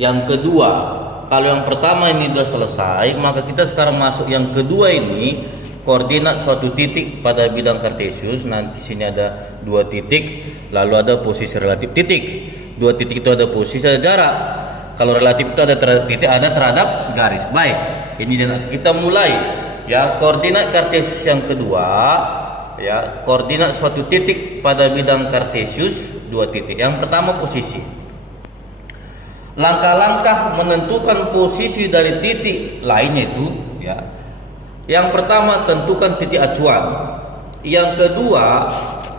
Yang kedua, kalau yang pertama ini sudah selesai, maka kita sekarang masuk yang kedua ini, koordinat suatu titik pada bidang kartesius. Nanti sini ada dua titik, lalu ada posisi relatif titik. Dua titik itu ada posisi, ada jarak. Kalau relatif itu ada terhadap titik, ada terhadap garis. Baik, ini kita mulai ya. Koordinat kartesius yang kedua, ya, koordinat suatu titik pada bidang kartesius dua titik. Yang pertama posisi. Langkah-langkah menentukan posisi dari titik lainnya itu, ya. Yang pertama tentukan titik acuan. Yang kedua,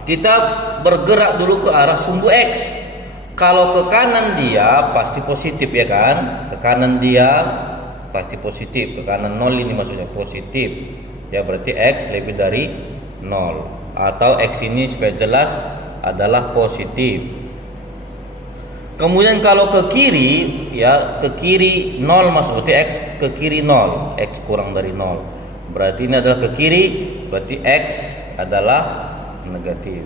kita bergerak dulu ke arah sumbu X. Kalau ke kanan dia pasti positif, ya kan? Ke kanan dia pasti positif. Ke kanan 0 ini maksudnya positif. Ya, berarti X lebih dari 0. Atau X ini supaya jelas adalah positif. Kemudian kalau ke kiri, ya, ke kiri 0 maksudnya X ke kiri 0, X kurang dari 0. Berarti ini adalah ke kiri, berarti X adalah negatif.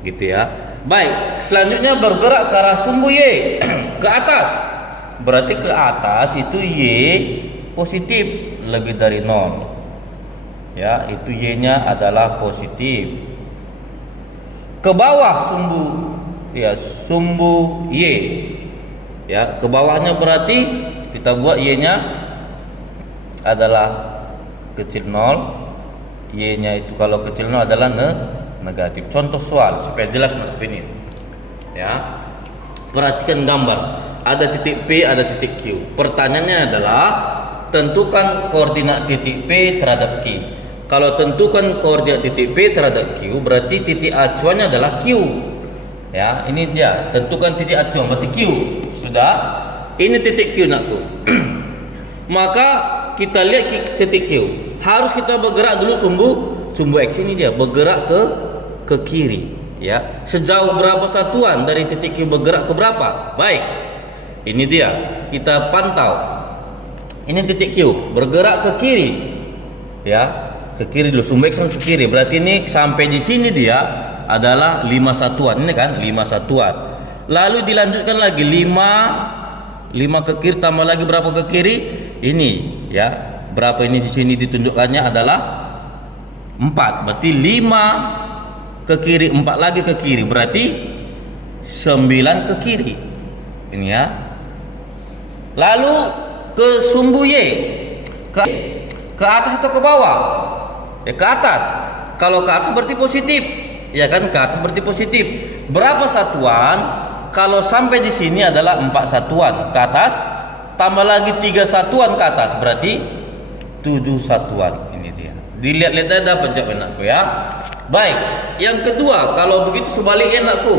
Gitu ya. Baik, selanjutnya bergerak ke arah sumbu Y ke atas. Berarti ke atas itu Y positif lebih dari 0. Ya, itu Y-nya adalah positif. Ke bawah sumbu, ya, sumbu Y, ya, ke bawahnya berarti kita buat Y-nya adalah kecil 0. Y-nya itu kalau kecil 0 adalah negatif. Contoh soal supaya jelas ini, ya. Perhatikan gambar. Ada titik P, ada titik Q. Pertanyaannya adalah tentukan koordinat titik P terhadap Q. Kalau tentukan koordinat titik P terhadap Q, berarti titik acuannya adalah Q. Ya, ini dia. Tentukan titik acuan berarti Q. Sudah? Ini titik Q nakku. Maka kita lihat titik Q. Harus kita bergerak dulu sumbu X ini dia bergerak ke kiri, ya. Sejauh berapa satuan dari titik Q bergerak ke berapa? Baik. Ini dia. Kita pantau. Ini titik Q bergerak ke kiri. Ya, ke kiri dulu, sumbu X ke kiri. Berarti ini sampai di sini dia adalah 5 satuan. Ini kan 5 satuan. Lalu dilanjutkan lagi 5 ke kiri, tambah lagi berapa ke kiri? Ini, ya. Berapa ini di sini ditunjukkannya adalah 4. Berarti 5 ke kiri, 4 lagi ke kiri. Berarti 9 ke kiri. Ini ya. Lalu ke sumbu Y. Ke atas atau ke bawah? Ya, ke atas. Kalau ke atas berarti positif. Ya kan, ke atas berarti positif. Berapa satuan? Kalau sampai di sini adalah 4 satuan ke atas, tambah lagi 3 satuan ke atas, berarti 7 satuan. Ini dia. Dilihat-lihat aja dapat jawab anakku, ya. Baik. Yang kedua, kalau begitu sebaliknya anakku,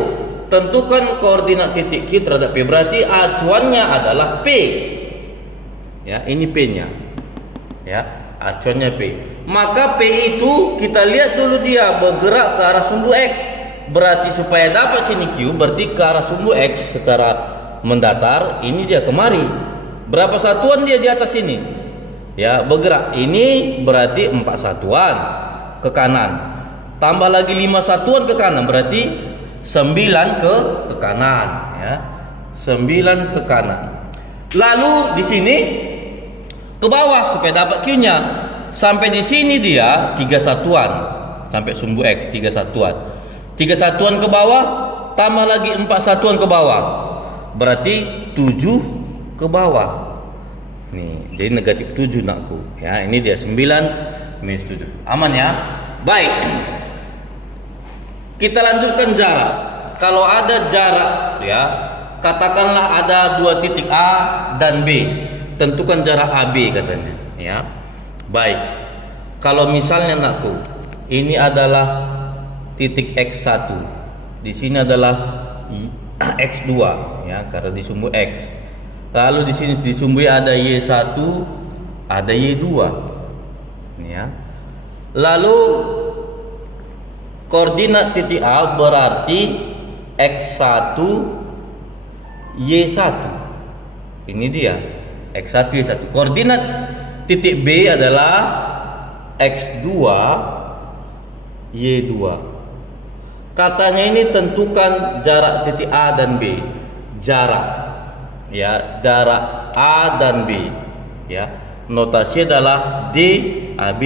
tentukan koordinat titik Q terhadap P. Berarti acuannya adalah P. Ya, ini P-nya. Ya, acuannya P. Maka P itu kita lihat dulu dia bergerak ke arah sumbu X. Berarti supaya dapat sini Q, berarti ke arah sumbu X secara mendatar. Ini dia kemari. Berapa satuan dia di atas ini? Ya, bergerak. Ini berarti 4 satuan ke kanan. Tambah lagi 5 satuan ke kanan, berarti 9 ke kanan, ya. 9 ke kanan. Lalu di sini ke bawah supaya dapat Q-nya. Sampai di sini dia 3 satuan. Sampai sumbu X 3 satuan. 3 satuan ke bawah, tambah lagi 4 satuan ke bawah. Berarti 7 ke bawah. Nih, jadi negatif 7 nakku. Ya, ini dia 9 minus 7. Aman ya? Baik. Kita lanjutkan jarak. Kalau ada jarak, ya, katakanlah ada 2 titik A dan B. Tentukan jarak AB katanya, ya. Baik. Kalau misalnya nakku, ini adalah titik X1. Di sini adalah X2, ya, karena di sumbu X. Lalu di sini di sumbu ada Y1, ada Y2. Ini ya. Lalu koordinat titik A berarti X1 Y1. Ini dia. X1 Y1. Koordinat titik B adalah X2 Y2. Katanya ini tentukan jarak titik A dan B. Jarak. ya, jarak A dan B, ya. Notasi adalah DAB,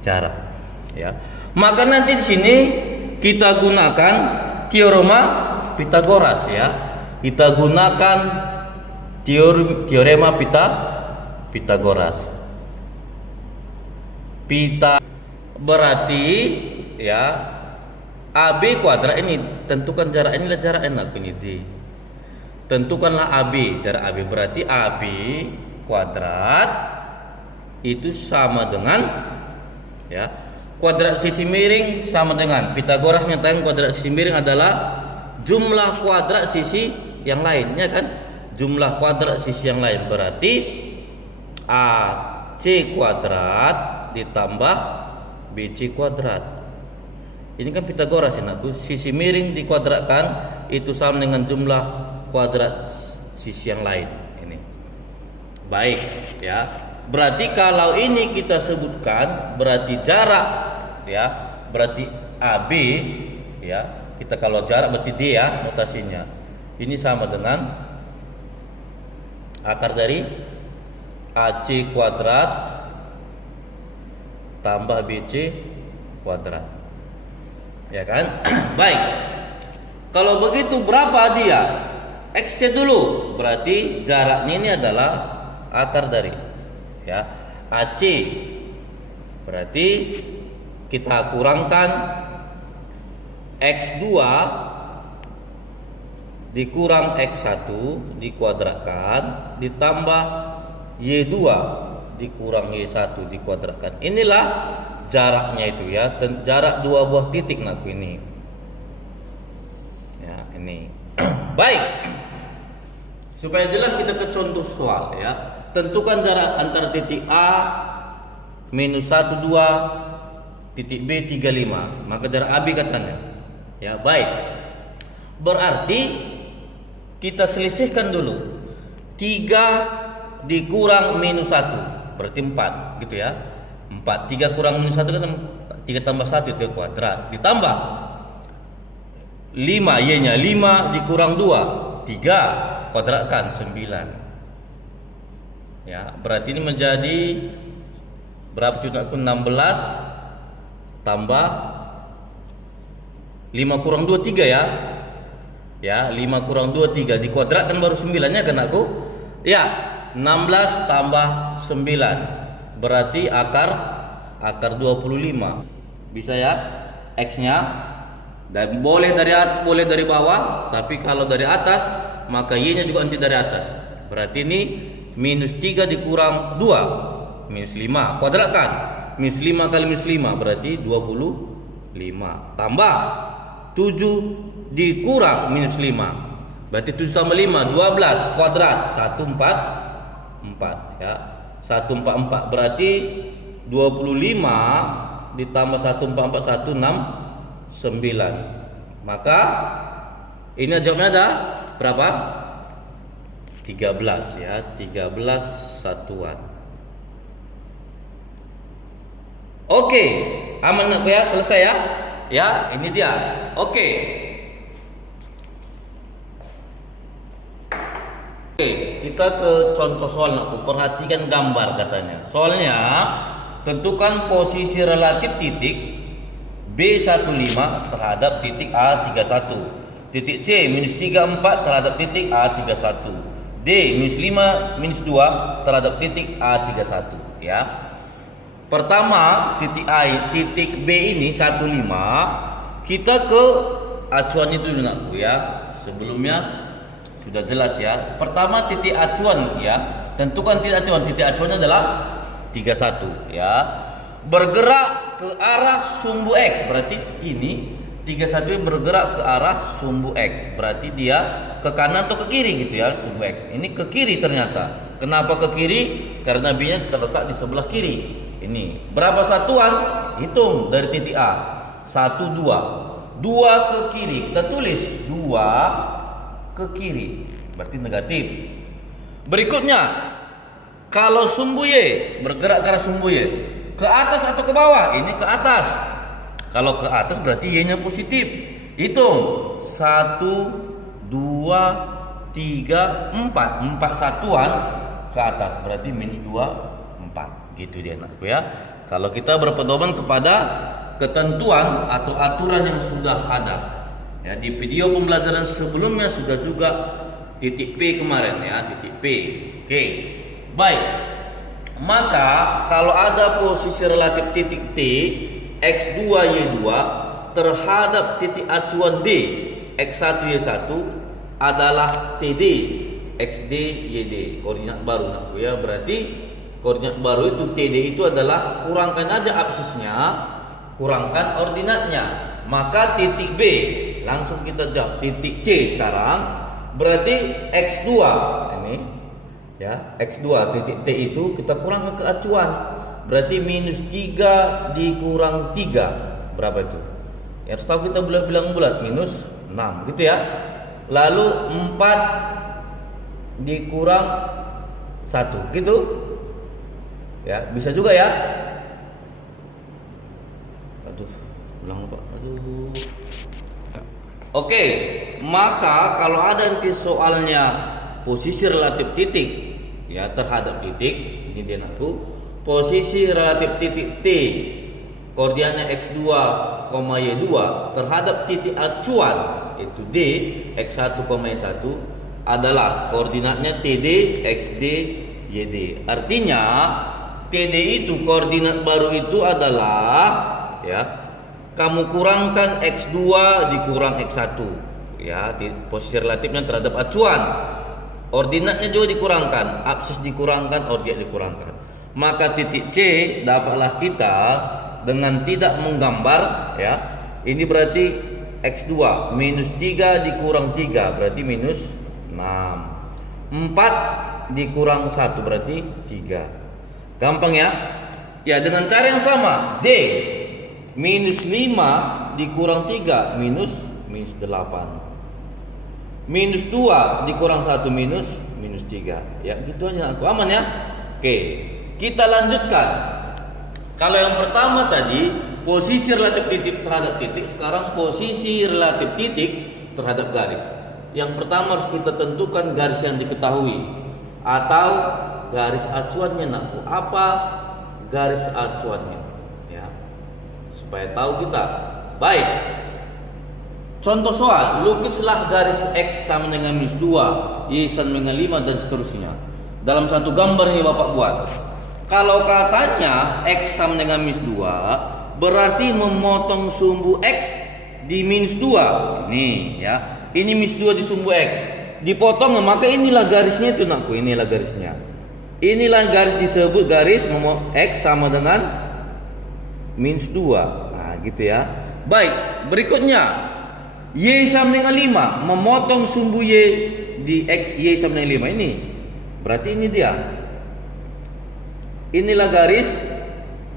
jarak, ya. Maka nanti di sini kita gunakan teorema Pitagoras, ya. Kita gunakan teorema Pitagoras. Berarti ya AB kuadrat ini, tentukan jarak inilah jarak enak ini D. Tentukanlah AB, jarak AB, berarti AB kuadrat itu sama dengan, ya, kuadrat sisi miring sama dengan, Pitagoras menyatakan kuadrat sisi miring adalah jumlah kuadrat sisi yang lain, ya kan? Jumlah kuadrat sisi yang lain, berarti AC kuadrat ditambah BC kuadrat. Ini kan Pitagoras ya, anakku. Sisi miring dikuadratkan itu sama dengan jumlah kuadrat sisi yang lain. Ini baik, ya. Berarti kalau ini kita sebutkan berarti jarak, ya, berarti AB, ya. Kita kalau jarak berarti D, ya, notasinya. Ini sama dengan akar dari AC kuadrat tambah BC kuadrat, ya kan? Baik. Kalau begitu berapa dia? X-nya dulu. Berarti jaraknya ini adalah akar dari, ya, AC. Berarti kita kurangkan X2 dikurang X1 dikuadratkan ditambah Y2 dikurang Y1 dikuadratkan. Inilah jaraknya itu, ya, jarak dua buah titik nak ini. Ya, ini. Baik. Supaya jelas kita ke contoh soal, ya. Tentukan jarak antara titik A minus 12 titik B 35. Maka jarak AB katanya. Ya, baik. Berarti kita selisihkan dulu. 3 dikurang minus 1 berarti 4, gitu ya. 4, 3 kurang minus 1 kan 3 tambah 1 itu kuadrat. Ditambah 5, Y-nya 5 dikurang 2, 3, kuadratkan 9. Ya, berarti ini menjadi berapa itu? 16 tambah 5 kurang 2 3, ya. Ya, 5 kurang 2 3 dikuadratkan baru 9-nya kan aku? Ya, 16 tambah 9 berarti akar 25. Bisa, ya, X-nya. Dan boleh dari atas, boleh dari bawah. Tapi kalau dari atas maka Y-nya juga nanti dari atas. Berarti ini minus 3 dikurang 2 minus 5, kuadratkan. Minus 5 kali minus 5 berarti 25. Tambah 7 dikurang minus 5 berarti 7 tambah 5 12, kuadrat 144, ya. 144 berarti 25 ditambah 144 169. Maka ini jawabnya ada berapa? 13, ya, 13 satuan. Oke, aman nggak ya? Selesai, ya? Ya, ini dia. Oke. Kita ke contoh soal. Aku perhatikan gambar katanya. Soalnya tentukan posisi relatif titik B15 terhadap titik A31. Titik C minus 34 terhadap titik A31. D minus 5 minus 2 terhadap titik A31, ya. Pertama titik A, titik B ini 15. Kita ke acuannya dulu nakku, ya. Sebelumnya sudah jelas, ya. Pertama titik acuan, ya. Tentukan titik acuan. Titik acuannya adalah 31, ya. Bergerak ke arah sumbu X. Berarti ini 31 bergerak ke arah sumbu X. Berarti dia ke kanan atau ke kiri, gitu, ya, sumbu X. Ini ke kiri ternyata. Kenapa ke kiri? Karena B-nya terletak di sebelah kiri. Ini berapa satuan? Hitung dari titik A. 1 2. 2 ke kiri. Kita tulis 2 ke kiri. Berarti negatif. Berikutnya, kalau sumbu Y bergerak ke arah sumbu Y, ke atas atau ke bawah? Ini ke atas. Kalau ke atas berarti Y-nya positif. Hitung 1 2 3, 4 satuan ke atas, berarti minus 2, 4. Gitu dia anakku ya. Kalau kita berpedoman kepada ketentuan atau aturan yang sudah ada. Ya, di video pembelajaran sebelumnya sudah juga titik P kemarin ya, titik P. Oke. Baik. Maka kalau ada posisi relatif titik T X2 Y2 terhadap titik acuan D X1 Y1 adalah TD XD YD, koordinat baru nakku ya. Berarti koordinat baru itu TD itu adalah kurangkan aja absisnya, kurangkan ordinatnya. Maka titik B langsung kita jawab titik C sekarang. Berarti X2 ini ya, X2 titik T itu kita kurangkan ke acuan. Berarti minus 3 dikurang 3 berapa itu? Ya harus tahu kita bilang bulat minus 6 gitu ya. Lalu 4 dikurang 1 gitu. Ya, bisa juga ya. Aduh, ulang Pak. Aduh. Oke, maka kalau ada nanti soalnya posisi relatif titik ya terhadap titik, ini dia aku. Posisi relatif titik T koordinatnya X2, Y2 terhadap titik acuan itu D X1, Y1 adalah koordinatnya TD XD YD. Artinya TD itu koordinat baru itu adalah ya, kamu kurangkan X2 dikurang X1 ya, di posisi relatifnya terhadap acuan. Ordinatnya juga dikurangkan, absis dikurangkan, ordinat dikurangkan. Maka titik C dapatlah kita dengan tidak menggambar ya. Ini berarti X2 minus 3 dikurang 3 berarti minus 6. 4 dikurang 1 berarti 3. Gampang ya? Ya dengan cara yang sama. D minus 5 dikurang 3 minus 8. Minus 2 dikurang 1 minus 3. Ya gitu aja aku. Aman ya? Oke. Kita lanjutkan. Kalau yang pertama tadi posisi relatif titik terhadap titik, sekarang posisi relatif titik terhadap garis. Yang pertama harus kita tentukan garis yang diketahui atau garis acuannya nakku. Apa garis acuannya? Ya. Supaya tahu kita. Baik. Contoh soal, lukislah garis X sama dengan minus 2, Y sama dengan 5 dan seterusnya. Dalam satu gambar ini Bapak buat. Kalau katanya X sama dengan minus 2, berarti memotong sumbu X di minus 2. Ini ya. Ini minus 2 di sumbu X. Dipotong, maka inilah garisnya itu nakku. Inilah garisnya. Inilah garis disebut garis X sama dengan minus 2. Nah gitu ya. Baik, berikutnya Y sama dengan 5. Memotong sumbu Y di X, Y sama dengan 5. Ini berarti ini dia. Inilah garis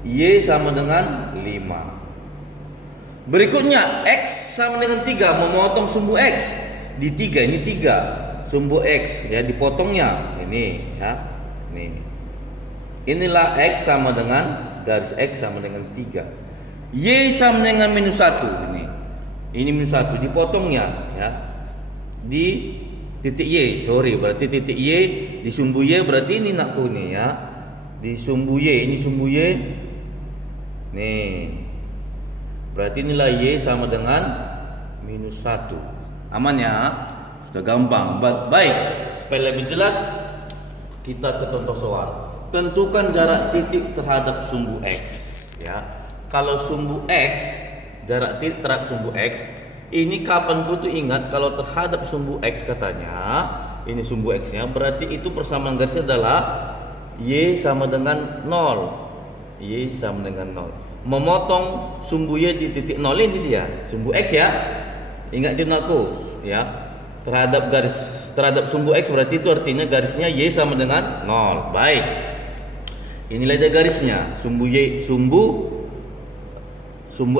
Y sama dengan 5. Berikutnya X sama dengan 3. Memotong sumbu X di 3. Ini 3 sumbu X ya, dipotongnya. Ini ya. Ini. Inilah X sama dengan garis X sama dengan 3. Y sama dengan minus 1. Ini minus 1 dipotongnya ya. Di titik Y. Sorry, berarti titik Y di sumbu Y berarti ini nakku nih ya. Di sumbu Y, ini sumbu Y. Nih. Berarti inilah Y sama dengan minus 1. Aman ya? Sudah gampang. Baik, supaya lebih jelas kita ke contoh soal. Tentukan jarak titik terhadap sumbu X ya. Kalau sumbu X, jarak titik terhadap sumbu X, ini kapan butuh ingat kalau terhadap sumbu X katanya, ini sumbu X-nya, berarti itu persamaan garisnya adalah Y sama dengan 0. Y sama dengan 0. Memotong sumbu Y di titik 0 ini dia, sumbu X ya. Ingat itu aku ya. Terhadap sumbu X berarti itu artinya garisnya Y sama dengan 0. Baik. Inilah dia garisnya, sumbu Y, sumbu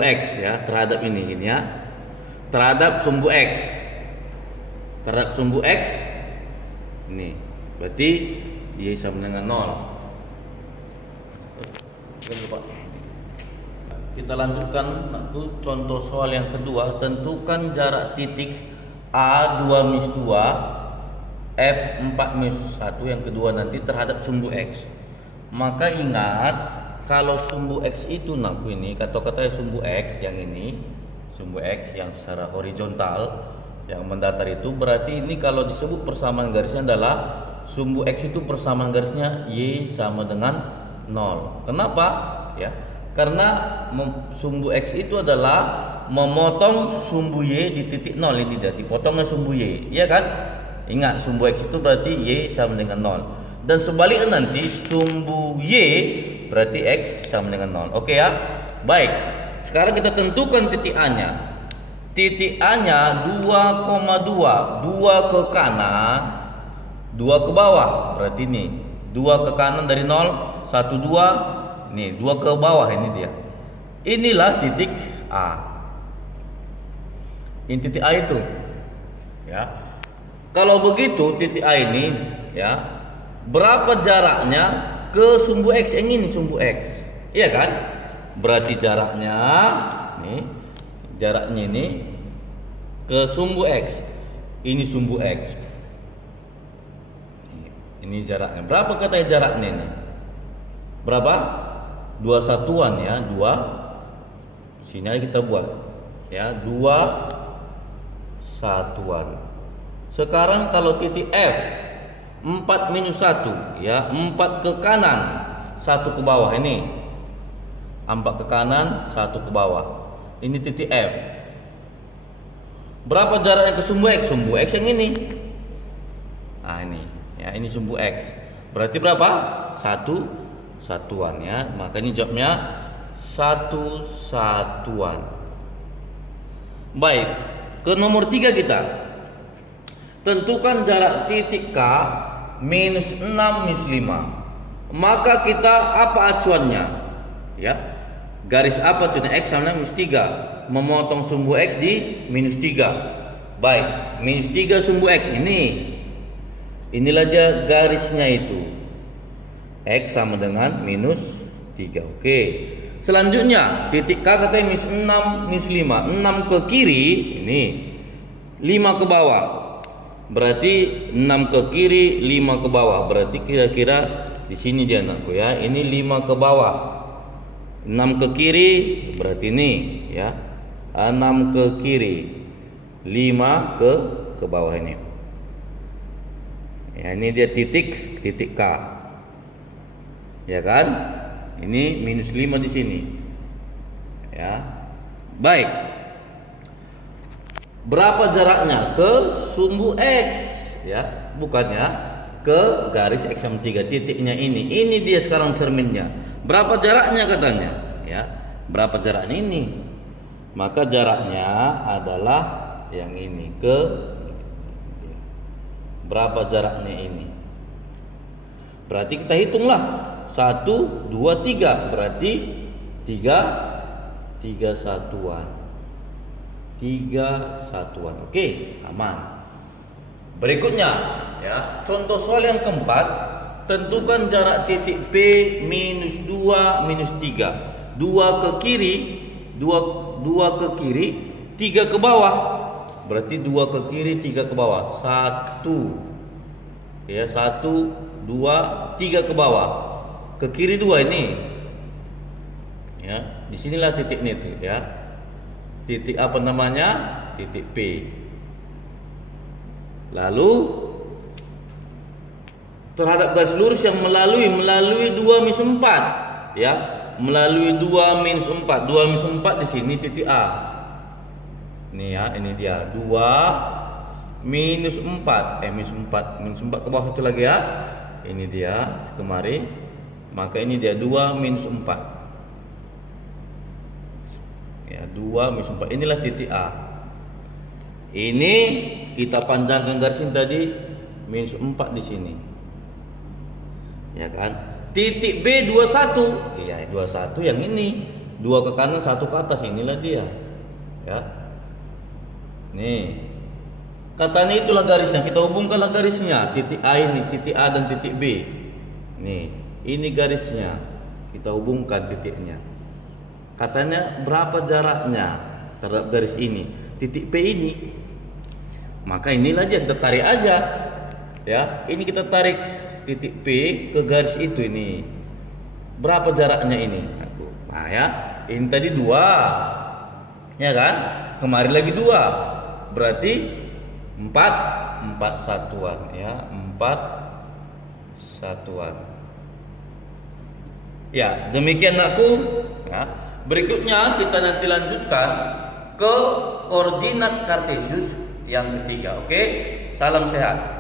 X ya, terhadap ini ya. Terhadap sumbu X. Terhadap sumbu X ini. Berarti Y sama dengan 0. Kita lanjutkan aku contoh soal yang kedua. Tentukan jarak titik A2 minus 2 F4-1 yang kedua nanti terhadap sumbu X. Maka ingat, kalau sumbu X itu ini kata-katanya sumbu X yang ini, sumbu X yang secara horizontal yang mendatar itu, berarti ini kalau disebut persamaan garisnya adalah sumbu X itu persamaan garisnya Y sama dengan 0. Kenapa? Ya, karena sumbu X itu adalah memotong sumbu Y di titik 0. Ini dia dipotongnya sumbu Y, iya kan? Ingat, sumbu X itu berarti Y sama dengan 0. Dan sebaliknya nanti sumbu Y berarti X sama dengan 0. Oke ya? Baik. Sekarang kita tentukan titik A-nya. Titik A-nya 2,2. 2 ke kanan, 2 ke bawah. Berarti ini 2 ke kanan dari 0, 1, 2. Nih, 2 ke bawah, ini dia. Inilah titik A. Ini titik A itu. Ya. Kalau begitu titik A ini, ya, berapa jaraknya ke sumbu X yang ini, sumbu X? Iya kan? Berarti jaraknya nih, jaraknya ini ke sumbu X. Ini sumbu X. Ini jaraknya. Berapa katanya jaraknya ini? Berapa? 2 satuan ya, 2. Sini aja kita buat. Ya, 2 satuan. Sekarang kalau titik F 4-1 ya, 4 ke kanan, 1 ke bawah ini. 4 ke kanan, 1 ke bawah. Ini titik F. Berapa jaraknya ke sumbu X? Sumbu X yang ini. Nah, ini. Ya, ini sumbu X. Berarti berapa? 1 satuan ya. Maka ini jawabnya 1 satuan. Baik, ke nomor 3 kita. Tentukan jarak titik K minus 6 minus 5. Maka kita apa acuannya? Ya. Garis apa acuannya? X sama minus 3. Memotong sumbu X di minus 3. Baik, minus 3 sumbu X ini. Inilah dia garisnya itu. X sama dengan minus 3. Oke. Selanjutnya titik K katanya minus 6 minus 5. 6 ke kiri ini, 5 ke bawah. Berarti 6 ke kiri, 5 ke bawah. Berarti kira-kira di sini dia anakku ya. Ini 5 ke bawah. 6 ke kiri berarti ini ya. 6 ke kiri, 5 ke bawah ini. Ya, ini dia titik K. Ya kan? Ini minus 5 di sini. Ya. Baik. Berapa jaraknya ke sumbu X? Ya, bukannya ke garis X sama 3 titiknya ini. Ini dia sekarang cerminnya. Berapa jaraknya katanya? Ya. Berapa jaraknya ini? Maka jaraknya adalah yang ini ke. Berapa jaraknya ini? Berarti kita hitunglah. 1, 2, 3. Berarti 3 satuan. 3 satuan. Oke, aman. Berikutnya ya, contoh soal yang keempat. Tentukan jarak titik P minus 2 minus 3. 2 ke kiri, 2 ke kiri, 3 ke bawah. Berarti 2 ke kiri, 3 ke bawah. 1. Ya, 1, 2, 3 ke bawah. Ke kiri 2 ini. Ya, disinilah titiknya itu ya. Titik apa namanya? Titik P. Lalu terhadap garis lurus yang melalui 2 minus 4 ya. Melalui 2 minus 4. 2 minus 4 di sini titik A. Ini ya, ini dia 2 minus 4. Minus 4 ke bawah satu lagi ya. Ini dia kemari. Maka ini dia 2 minus 4. Ya, 2 minus 4. Inilah titik A. Ini kita panjangkan garis ini tadi minus 4 di sini. Ya kan? Titik B 21. Iya, 21 yang ini. 2 ke kanan, 1 ke atas. Inilah dia. Ya. Nih. Katanya itulah garisnya. Kita hubungkanlah garisnya. Titik A ini, titik A dan titik B. Nih. Ini garisnya, kita hubungkan titiknya. Katanya berapa jaraknya terhadap garis ini, titik P ini. Maka inilah dia, kita tarik aja. Ya, ini kita tarik titik P ke garis itu ini. Berapa jaraknya ini? Nah ya, ini tadi 2. Ya kan? Kemarin lagi 2. Berarti 4 satuan ya, 4 satuan. Ya, demikian aku. Ya. Berikutnya kita nanti lanjutkan ke koordinat Kartesius yang ketiga. Oke? Salam sehat.